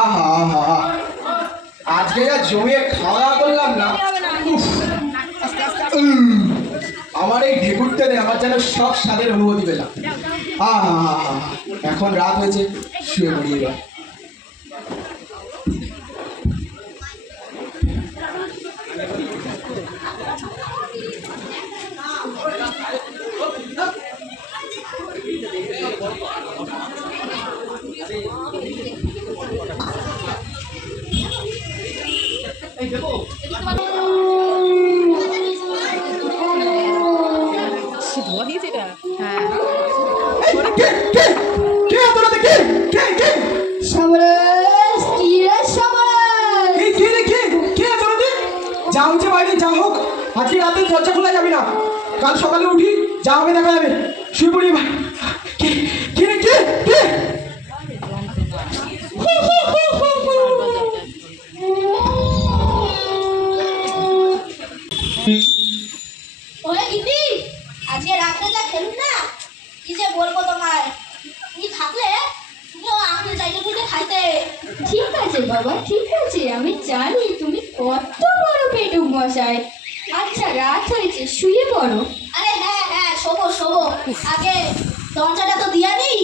আহা আহা, আজকে যা জমিয়ে খাওয়া দাওয়া করলাম না, আমার এই ঢেকুরতে নেই, আমার যেন সব স্বাদের অনুভূতি পেলাম। আহা আহা, এখন রাত হয়েছে, শুয়ে পড়ি এবার। আজকে রাতে দরজা খোলা যাবে না, কাল সকালে উঠি যা হবে দেখা যাবে, শুয়ে পড়ি এবার। আজকে রাত্রে যা খেলুন না, কি যে বলবো তোমায়, তুমি থাকলে তুমিও আমাকে চাইতে খুঁজে খাইতে। ঠিক আছে বাবা, ঠিক আছে, আমি জানি তুমি কত বড় পেটুক মশাই। আচ্ছা রাত হয়েছে, শুয়ে পড়ো। আরে হ্যাঁ হ্যাঁ, শোবো শোবো, আগে দরজাটা তো দিয়া নেই।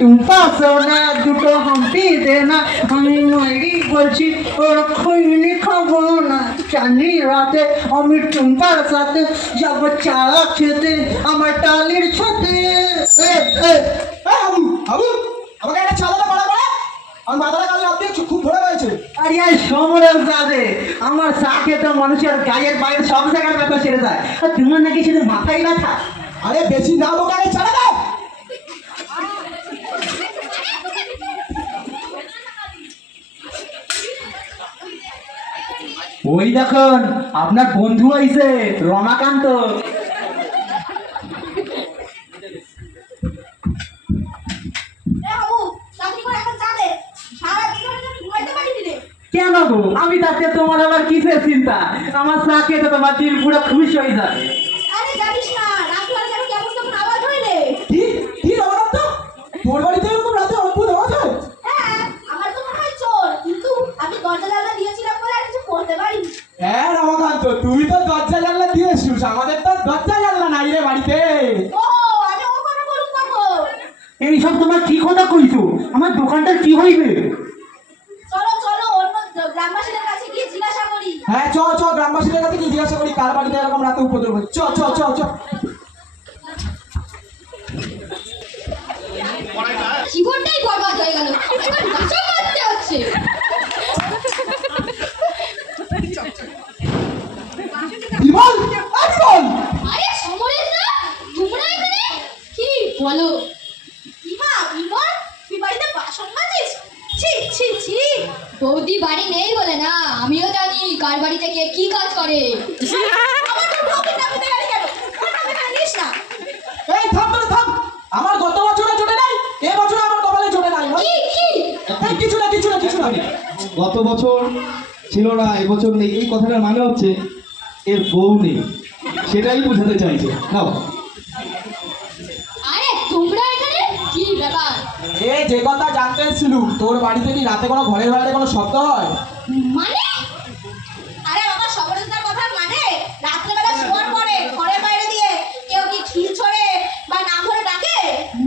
টুম্পা সোনা দুটো হাম্পি দে না, আমি মাইরি বলছি ওর খৈনি খাবো না। চাঁদনি রাতে আমি টুম্পার সাথে যাব চারা খেতে আমার টালির ছাতে। আমাকে একটা চালাটা মারা করে, আমার মাথাটা কাল রাত দিয়ে খুব ধরে রয়েছে। আরে সমরের সাথে আমার চা খেতে মানুষের গায়ের বাইরে সব জায়গার ব্যথা সেরে যায়, আর তোমার নাকি শুধু মাথায় ব্যথা। আরে বেশি না দোকানে চালা দাও। ওই দেখুন আপনার বন্ধু আইছে রমাকান্ত। কেন গো, আমি তাতে তোমার আবার কিসের চিন্তা? আমার চা খেতে তোমার দিল পুরো খুশি হয়ে যাবে। আরে জানিস না, রাতবেলা যেন কেমন কেমন আওয়াজ হয় রে। কি কি রমাকান্ত, তোর বাড়িতে এরকম রাতে অদ্ভুত আওয়াজ হয়? হ্যাঁ, আমার তো মনে হয় চোর, কিন্তু আমি দরজা জানলা দিয়েছিলাম বলে আর কিছু করতে পারিনি। হ্যাঁ রমাকান্ত, তুই তো দরজা জানলা দিয়েছিস, আমাদের তো দরজা জানলা নাই রে বাড়িতে। ও, আমি ও কথা বলুন কখন? এইসব তোমার কি কথা কইছো? আমার দোকানটার কি হইবে? চলো চলো, অন্য গ্রামবাসীদের কাছে গিয়ে জিজ্ঞাসা করি। হ্যাঁ চ চ, গ্রামবাসীদের কাছে গিয়ে জিজ্ঞাসা করি কার বাড়িতে এরকম রাতে উপদ্রব হচ্ছে। চ চ চ চ। জীবনটাই বরবাদ হয়ে গেল, এখন বাসা করতে হচ্ছে। বিমল, বিমল, আরে সমরেশ দা, তোমরা এখানে কি বলো? ইমা বিমল, তুই বাড়িতে বাসন মাজিস? ছি ছি ছি। বৌদি বাড়ি নেই বলে না, আমিও জানি কার বাড়িতে কে কি কাজ করে। আমার তো ঢোকে না, পেতে গেলি কেন? ওটা জানিস না? এই থাম বলে থাম, আমার গত বছরে জোটে নাই, এ বছর আমার কপালে জোটে নাই। কি কি? এই কিছু না কিছু না কিছু না। গত বছর ছিল না, এবছর নেই, এই কথাটার মানে হচ্ছে এর বউ নেই, সেটাই বোঝাতে চাইছে। নাও। আরে তোমরা এখানে কি ব্যাপার? এই যে কথা জানতে ছিল, তোর বাড়িতে কি রাতে কোনো ঘরের বাইরে কোনো শব্দ হয়? মানে আরে বাবা, সবরজদার কথা মানে রাত্রেবেলা শোয়ার পরে ঘরের বাইরে দিয়ে কেউ কি খিল ছড়ে বা নাম ধরে ডাকে?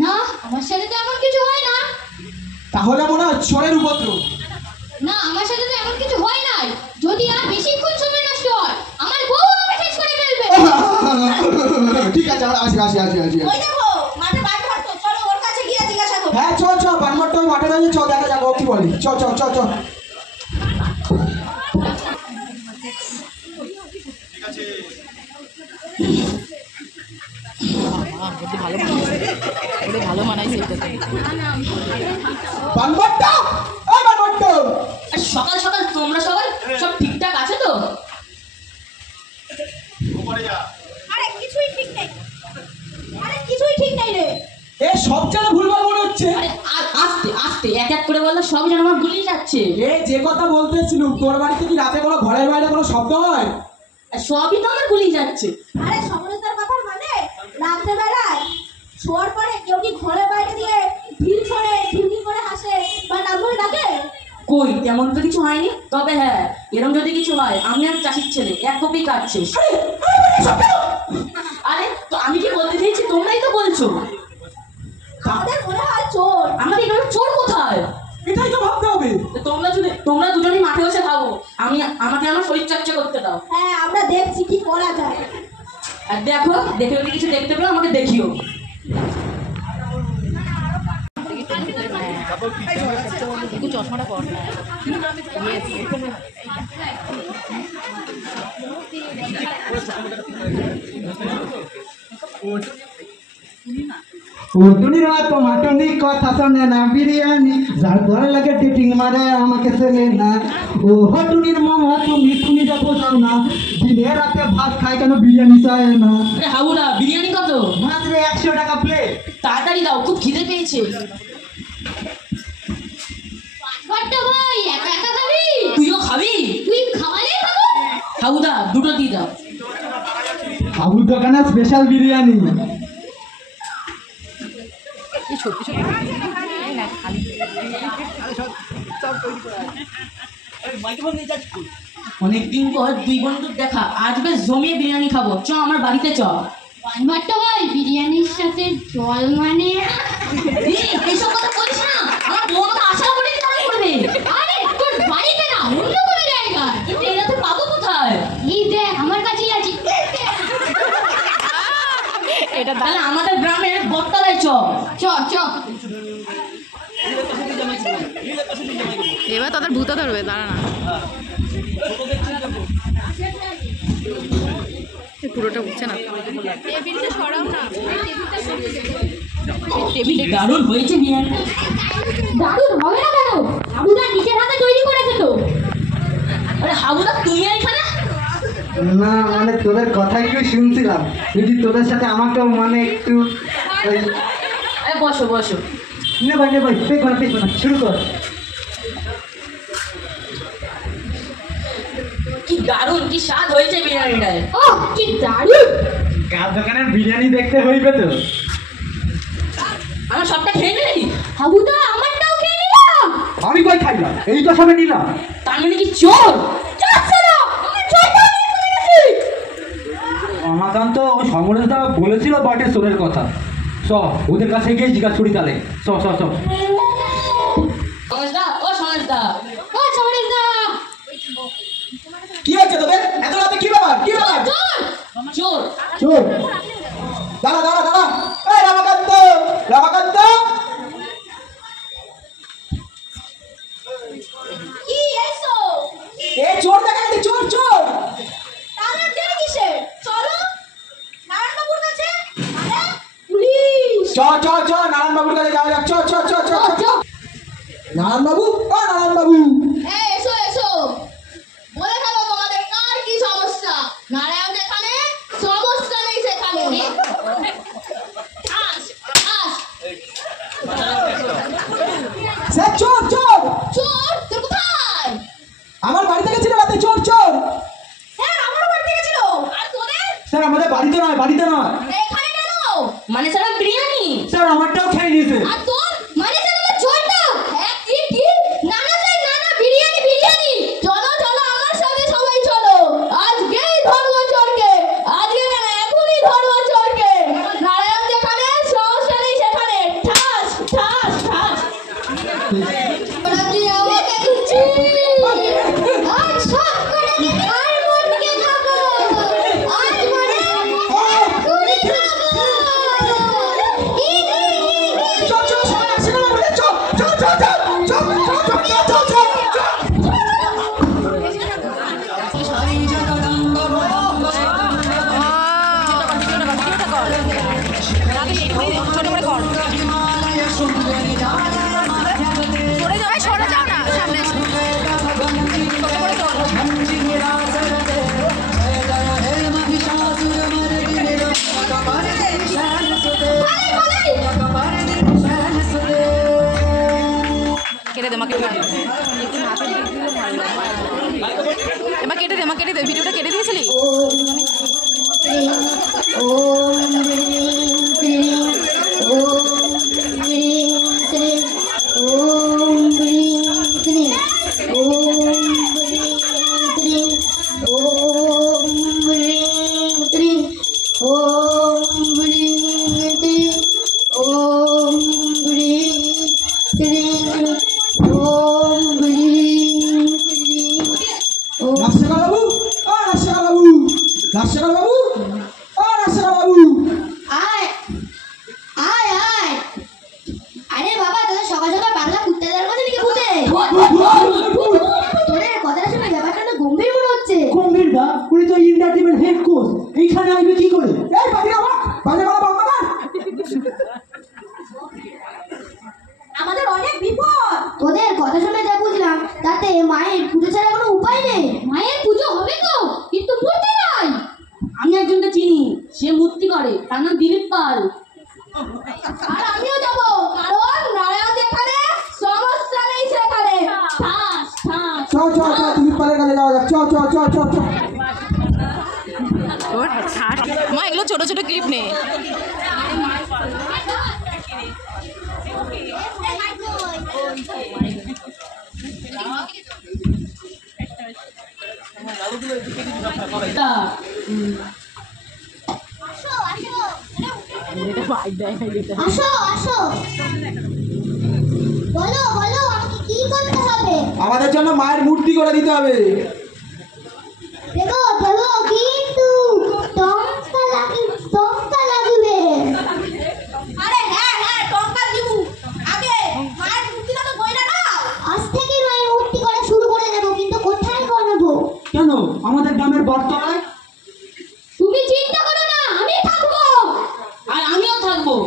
না, আমার সাথে তো এমন কিছু হয় না। তাহলে মনে হয় চোরের উপদ্রব। না, আমার সাথে তো এমন কিছু হয় নাই। যদি আর বেশিক্ষণ সময় নষ্ট হয়, আমার বউ আমাকে শেষ করে ফেলবে। ঠিক আছে, আমরা আসি আসি আসি আসি। ওই দেখো মাঠে বাইরে হাঁটতো, চলো ওর কাছে গিয়ে জিজ্ঞাসা করো। হ্যাঁ চ চ, বানমারটা ওই মাঠে দাঁড়িয়ে চ, দেখা যাবো কি বলি। চ চ চ চ। বানবট্টা, এই বানবট্টা। আর সকাল সকাল তোমরা সবাই সব ঠিকঠাক আছে তো? আরে কিছুই ঠিক নেই, আরে কিছুই ঠিক নেই রে। এ সব যেন ভুলভাল মনে হচ্ছে। আরে আস্তে আস্তে এক এক করে বললে সব যেন আমার গুলিয়ে যাচ্ছে। এ যে কথা বলতেছিলুম, তোর বাড়িতে কি রাতে কোনো ঘরের বাইরে কোনো শব্দ হয়? আর সবই তো আমার গুলিয়ে যাচ্ছে। আরে সমরেশদার কথা মানে রাত্রে বেলায় শোয়ার পরে কেউ কি ঘরের বাইরে দিয়ে ঢিল ছড়ে, ঢিলকি করে হাসে বা নাম ধরে ডাকে? কই তেমন তো কিছু হয়নি, তবে হ্যাঁ এরকম যদি কিছু হয়, আমি আর চাষির ছেলে এক কপি কাটছে। আরে তো আমি কি বলতে চাইছি, তোমরাই তো বলছো। আমাদের মনে হয় চোর। আমাদের এখানে চোর কোথায়? এটাই তো ভাবতে হবে। তো তোমরা দুজনেই মাঠে বসে ভাবো, আমাকে আমার শরীর চর্চা করতে দাও। হ্যাঁ আমরা দেখছি কি করা যায়। আর দেখো, দেখে যদি কিছু দেখতে পেলো আমাকে দেখিও। চশমাটা পর টুনি রাত মাটনি কথা শোনে না বিরিয়ানি, যার ঘর লাগে টিটিং মারে আমাকে চেনে না। ও টুনির মামা তুমি টুনি দেখো যাও না, দিনে রাতে ভাত খায় কেন বিরিয়ানি চায় না। আরে হাবুদা, বিরিয়ানি কত? মাত্র 100 টাকা প্লেট। তাড়াতাড়ি দাও, খুব খিদে পেয়েছে। বট্টা ভাই একা একা খাবি? তুইও খাবি? তুই খাওয়ালে খাবো। হাবুদা দুটো দিয়ে দাও। আবুর দোকানে স্পেশাল বিরিয়ানি। অনেকদিন পর দুই বন্ধুর দেখা, আজ বেশ জমিয়ে বিরিয়ানি খাবো। চ আমার বাড়িতে চ। বট্টা ভাই বিরিয়ানির সাথে জল মানে? এইসব কথা বলিস না, আমার বউ আমাকে আশা করে তারা করবে। আরে তোর বাড়িতে না, অন্য কোনো জায়গায়। কিন্তু এরা তো পাবো কোথায়? এই দেখ আমার কাছেই আছে। এটা তাহলে আমাদের গ্রামের বটতলায় চ। চ চ। এবার তাদের ভূতা ধরবে, দাঁড়া না। পুরোটা উঠছে না। দারুণ হয়েছে বিরিয়ানি। দারুণ হবে না কেন? হাবুদা নিজের হাতে তৈরি করেছে তো। আরে হাবুদা তুমি এখানে? না মানে তোদের কথা একটু শুনছিলাম, যদি তোদের সাথে আমাকেও মানে একটু আরে বসো বসো। নে ভাই পেক বানা শুরু কর। কি দারুণ, কি স্বাদ হয়েছে বিরিয়ানিটায়। ও কি দারুণ। কার দোকানের বিরিয়ানি দেখতে হইবে তো। আমার সবটা খেয়ে নিলি? হাবুদা আমারটাও খেয়ে নিলাম। আমি কই খাইলাম, এই তো সবে নিলাম। তার মানে কি চোর? সমাধান তো সমরেশদা বলেছিল বটে চোরের কথা। চ ওদের কাছে গিয়ে জিজ্ঞাসা করি তাহলে। চ চ চ। সমাজদা, ও সমাজদা। ও সমরেশদা। কি হচ্ছে তোদের? এত রাতে কি ব্যাপার? কি ব্যাপার? চোর। চোর। দাঁড়া দাঁড়া দাঁড়া। এই রামাকান্ত, রামাকান্ত। কি এসো? এ চোর দেখা গেছে, চোর চোর। তাহলে দেরি কিসের? চলো নারায়ণবাবুর কাছে। আরে পুলিশ। চ চ চ নারায়ণবাবুর কাছে যাওয়া যাক। চ চ চ চ চ। নারায়ণবাবু, ও নারায়ণবাবু। এই এসো এসো, বলে ফেলো তোমাদের কার কি সমস্যা। নারায়ণ যেখানে, সমস্যা নেই সেখানে। আস আস। স্যার চোর চোর। চোর তোর কোথায়? আমার বাড়ি থেকে ছিল রাতে, চোর চোর। হ্যাঁ আমারও বাড়ি থেকে ছিল। আর তোদের? স্যার আমাদের বাড়িতে নয়, বাড়িতে নয়। এখানে কেন? মানে স্যার বিরিয়ানি। স্যার আমারটাও খেয়ে নিয়েছে। আর তোর? মানে স্যার আমার চোরটা। হ্যাঁ কি না না স্যার না না, বিরিয়ানি বিরিয়ানি। চলো চলো আমার সাথে সবাই চলো, আজকেই ধরবো চোরকে। আজকে কেন, এখনই ধরবো চোরকে। নারায়ণ যেখানে, সমস্যা নেই সেখানে। ঠাস ঠাস ঠাস। আমাকে দিচ্ছি আজ সব করে দিবি। আর মনকে খাবো আজ, মানে এখনই খাবো। এবার কেটে দে ভিডিওটা কেটে দিয়েছিলি? ওম হ্রিং ক্রিং ওম হ্রিং ক্রিং ওম হ্রিং ক্রিং ওম হ্রিং ক্রিং ওম হ্রিং ক্রিং ওম হ্রিং ক্রিং ওম হ্রিং ক্রিং ওম হ্রিং ক্রিং ওম। রাজশেখর বাবু, ও রাজশেখর বাবু, রাজশেখর বাবু, ও রাজশেখর বাবু। আয় আয় আয়, আরে বাবা তোদের সকাল সকাল বাংলা কুত্তে দেওয়ার কথা নাকি ভূতে? তোদের কথাটা শুনে ব্যাপারটা না গম্ভীর মনে হচ্ছে। গম্ভীর দা, উনি তো ইন্ডিয়া টিমের হেড কোচ, এইখানে আসবে কি করে? এই বাজে বাবা, বাজে বাবা বন্ধ কর। আমাদের অনেক বিপদ। তোদের কথা শুনে যা বুঝলাম তাতে মায়ের পুজো ছাড়া কোনো উপায় নেই। মায়ের পুজো হবে তো, কিন্তু মূর্তি নাই। আমি একজনকে চিনি, সে মূর্তি করে, তার নাম দিলীপ পাল। আর আমিও যাব, কারণ নারায়ণ যেখানে সমস্যা নেই সেখানে। ঠাস ঠাস। চল চল চল, তুমি পালের কাছে যাওয়া যাক। চল চল চল চল চল। ওর ছাড় মা, এগুলো ছোট ছোট ক্লিপ নে। আসো আসো, বলো বলো আমাকে কি করতে হবে? আমাদের জন্য মায়ের মূর্তি করে দিতে হবে। দেবো দেবো, কিন্তু টঙ্কা লাগবে। আরে হ্যাঁ হ্যাঁ, টঙ্কা দিব। আগে মায়ের মূর্তিটা তো বইরা নাও। আজ থেকে মায়ের মূর্তি করা শুরু করে দেবো, কিন্তু কোথায় বানাবো? কেন আমাদের গ্রামের বটতলায়? তুমি চিন্তা করো না, আমি থাকবো। আর আমিও থাকবো।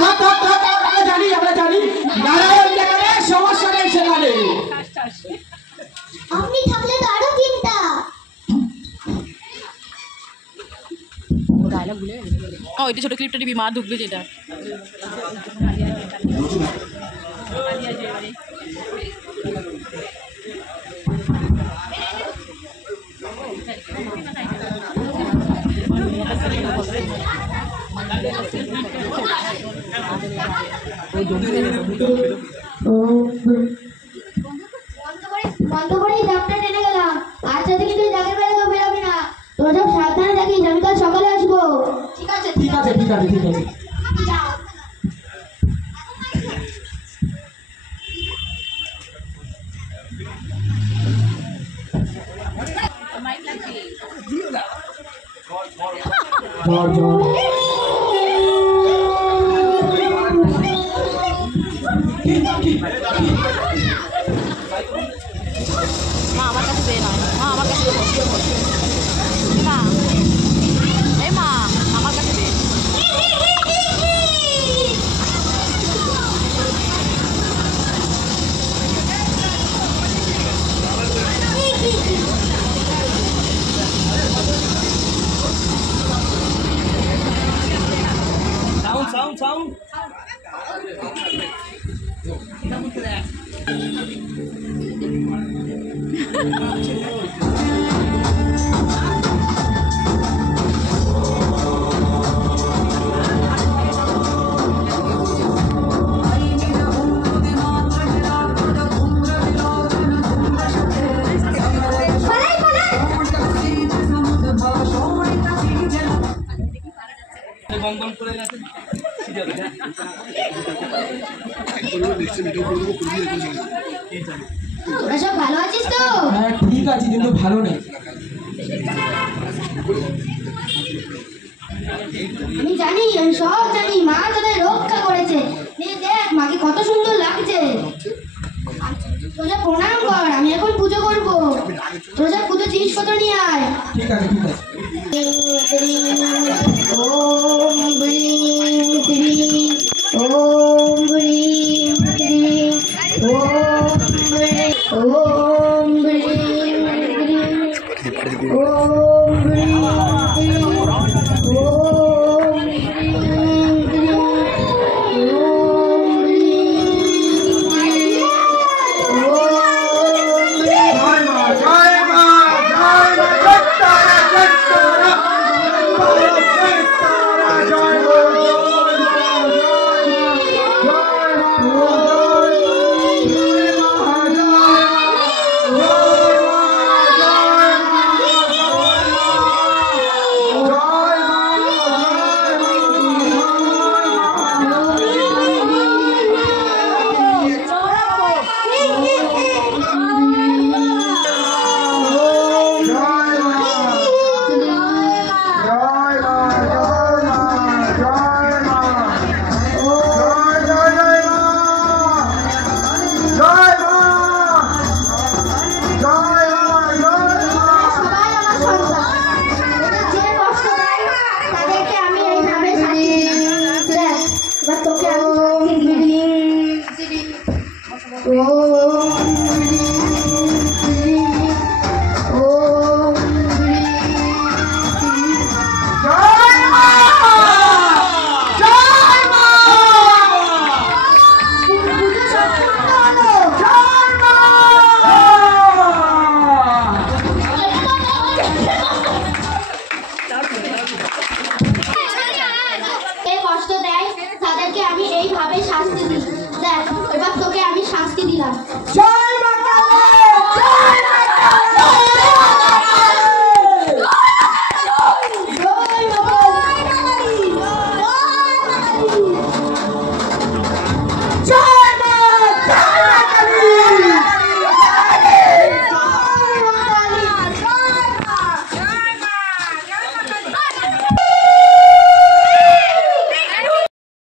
কারণ আমরা জানি নারায়ণ যেখানে সমস্যা নেই সেখানে। আপনি থাকলে তো আরো চিন্তা। ও এটা ছোট ক্লিপটা নিবি, মা ঢুকবে যেটা। বন্ধ করে ডাক্তার টেনে গেলাম। আজ রাতে কিন্তু ডাকের বেলা কেউ বেরোবি না। তোরা সব সাবধানে থাকিস, আমি কাল সকালে আসবো। ঠিক আছে ঠিক আছে ঠিক আছে ঠিক আছে। যাও। ঝড় ঝড়। মা আমার কাছে দে না, মা আমার কাছে দে। মা এই মা আমার কাছে দে। তোরা সব ভালো আছিস তো? হ্যাঁ ঠিক আছে, কিন্তু ভালো নেই। আমি জানি, আমি সব জানি। মা তোদের রক্ষা করেছে। দেখ মাকে কত সুন্দর লাগছে। তোরা প্রণাম কর, আমি এখন পুজো করবো। তোরা সব পুজো জিনিসপত্র নিয়ে আয়। ঠিক আছে ঠিক আছে। ওম হ্রিং ক্রিং ওম হ্রিং ক্রিং ওম হ্রিং ওম হ্রিং ক্রিং ওম হ্রিং ক্রিং ওম হ্রিং ক্রিং ওম হ্রিং গো